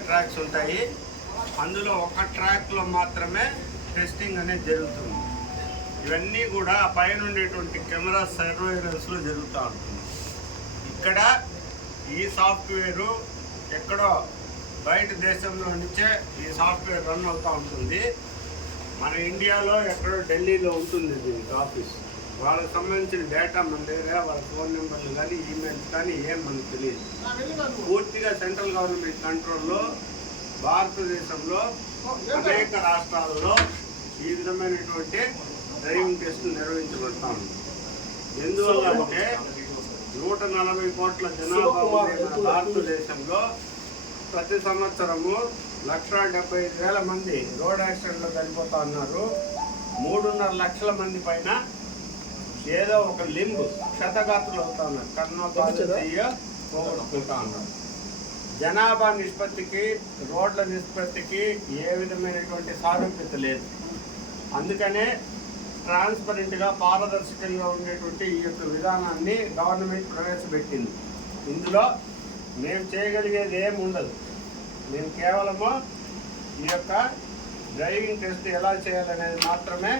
Tracks ఉంటాయి. అందులో ఒక ట్రాక్లో మాత్రమే టెస్టింగ్ అనేది జరుగుతుంది. ఇవన్నీ కూడా పైన ఉండేటువంటి కెమెరా సర్వేలెన్స్లో జరుగుతూ ఉంటుంది. ఇక్కడ ఈ సాఫ్ట్వేరు ఎక్కడో బయట దేశంలో నుంచే ఈ సాఫ్ట్వేర్ రన్ అవుతూ ఉంటుంది. మన ఇండియాలో ఎక్కడో ఢిల్లీలో ఉంటుంది దీనికి ఆఫీస్. వాళ్ళకి సంబంధించిన డేటా మన దగ్గర, వాళ్ళ ఫోన్ నెంబర్లు కానీ ఈమెయిల్స్ కానీ ఏం మనకు తెలియదు. పూర్తిగా సెంట్రల్ గవర్నమెంట్ కంట్రోల్లో భారతదేశంలో అనేక రాష్ట్రాలలో ఈ విధమైనటువంటి డ్రైవింగ్ టెస్టులు నిర్వహించబడతా ఉంది. ఎందువల్ల అంటే 140 కోట్ల జనాభా ఉన్న భారతదేశంలో ప్రతి సంవత్సరము 1,75,000 మంది రోడ్ యాక్సిడెంట్లో చనిపోతూ ఉన్నారు. 3.5 లక్షల మంది పైన ఏదో ఒక లింబు క్షతగాత్రులు అవుతా ఉన్నారు, కర్ణోపాధ్యాయ పోగొట్టుకుంటా ఉన్నారు. జనాభా నిష్పత్తికి రోడ్ల నిష్పత్తికి ఏ విధమైనటువంటి సారూప్యత లేదు. అందుకనే ట్రాన్స్పరెంట్గా పారదర్శకంగా ఉండేటువంటి ఈ యొక్క విధానాన్ని గవర్నమెంట్ ప్రవేశపెట్టింది. ఇందులో మేము చేయగలిగేది ఏమి ఉండదు. మేము కేవలము ఈ యొక్క డ్రైవింగ్ టెస్ట్ ఎలా చేయాలనేది మాత్రమే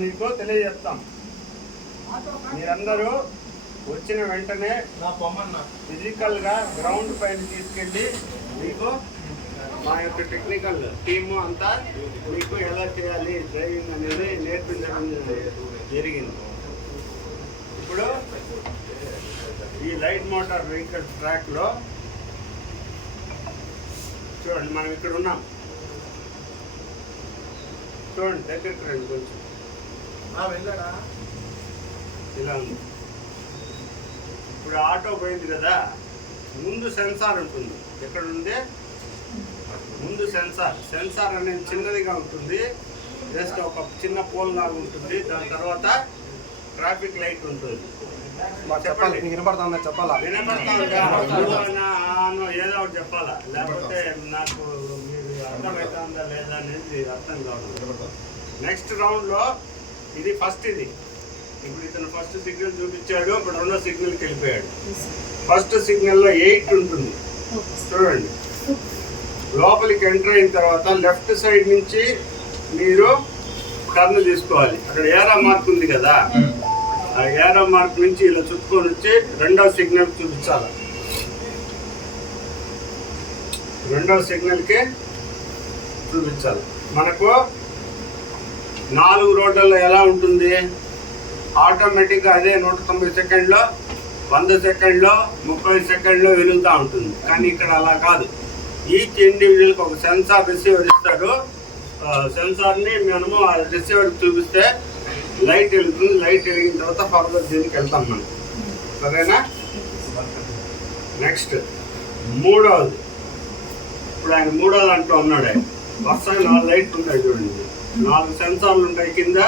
మీకు తెలియజేస్తాం. మీరందరూ వచ్చిన వెంటనే ఫిజికల్గా గ్రౌండ్ పైన తీసుకెళ్ళి మీకు మా యొక్క టెక్నికల్ టీము అంతా మీకు ఎలా చేయాలి డ్రైవింగ్ అనేది నేర్పించడం జరిగింది. ఇప్పుడు ఈ లైట్ మోటార్ వెహికల్ ట్రాక్లో చూడండి, మనం ఇక్కడ ఉన్నాం. చూడండి, దగ్గరికి రండి కొంచెం. ఇలా ఉంది. ఇప్పుడు ఆటో పోయింది కదా, ముందు సెన్సార్ ఉంటుంది. ఎక్కడ ఉంది? ముందు సెన్సార్ అనేది చిన్నదిగా ఉంటుంది. జస్ట్ ఒక చిన్న పోల్ లాగా ఉంటుంది. దాని తర్వాత ట్రాఫిక్ లైట్ ఉంటుంది. చెప్పండి, వినపడుతుందా? చెప్పాలా? వినపడుతుందా? ఏదో ఒకటి చెప్పాలా, లేకపోతే నాకు మీరు అర్థమవుతుందా లేదా అనేది అర్థం కావడం. నెక్స్ట్ రౌండ్లో ఇది ఫస్ట్. ఇప్పుడు ఇతను ఫస్ట్ సిగ్నల్ చూపించాడు, ఇప్పుడు రెండో సిగ్నల్కి వెళ్ళిపోయాడు. ఫస్ట్ సిగ్నల్లో 8 ఉంటుంది. చూడండి, లోపలికి ఎంటర్ అయిన తర్వాత లెఫ్ట్ సైడ్ నుంచి మీరు టర్న్ తీసుకోవాలి. అక్కడ ఏరో మార్క్ ఉంది కదా, ఆ ఏరో మార్క్ నుంచి ఇలా చుట్టుకొని వచ్చి రెండో సిగ్నల్ చూపించాలి. రెండో సిగ్నల్కి చూపించాలి. మనకు 4 రోడ్లలో ఎలా ఉంటుంది? ఆటోమేటిక్గా అదే 190 సెకండ్లో, 100 సెకండ్లో, 30 సెకండ్లో వెలుగుతూ ఉంటుంది. కానీ ఇక్కడ అలా కాదు. ఈచ్ ఇండివిజువల్కి ఒక సెన్సార్ రిసీవర్ ఇస్తారు. సెన్సార్ని మనము ఆ రిసీవర్కి చూపిస్తే లైట్ వెలుగుతుంది. లైట్ వెలిగిన తర్వాత ఫర్దర్ దీనికి వెళ్తాం మనం. సరేనా? నెక్స్ట్ మూడవది. ఇప్పుడు ఆయన మూడో దాంట్లో ఉన్నాడు. ఆయన వరుసగా 4 లైట్లు ఉంటాయి. చూడండి, 4 సెన్సార్లు ఉంటాయి. కింద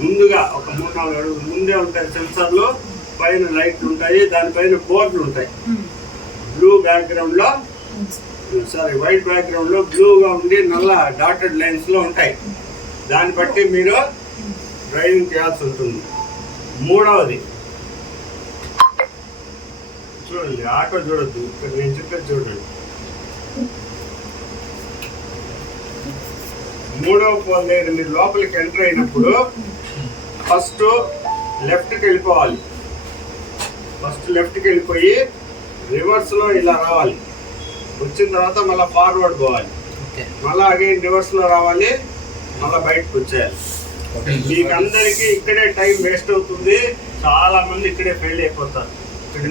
ముందుగా ఒక 3-4 అడుగులు ముందే ఉంటాయి సెన్సార్లు. పైన లైట్లు ఉంటాయి. దానిపైన బోర్డులు ఉంటాయి. బ్లూ బ్యాక్గ్రౌండ్లో వైట్ బ్యాక్గ్రౌండ్లో బ్లూగా ఉండి నల్ల డాటెడ్ లైన్స్లో ఉంటాయి. దాన్ని బట్టి మీరు డ్రైవింగ్ చేయాల్సి ఉంటుంది. మూడవది చూడండి, ఆటో చూడద్దు, ఇక్కడ నేను చెప్పేది చూడండి. మూడవ పోల్ దగ్గర మీరు లోపలికి ఎంటర్ అయినప్పుడు ఫస్ట్ లెఫ్ట్కి వెళ్ళిపోవాలి. ఫస్ట్ లెఫ్ట్కి వెళ్ళిపోయి రివర్స్లో ఇలా రావాలి. వచ్చిన తర్వాత మళ్ళీ ఫార్వర్డ్ పోవాలి. మళ్ళీ అగైన్ రివర్స్లో రావాలి. మళ్ళీ బయటకు వచ్చేయాలి. మీకు అందరికీ ఇక్కడే టైం వేస్ట్ అవుతుంది. చాలా మంది ఇక్కడే ఫెయిల్ అయిపోతారు. ఇక్కడ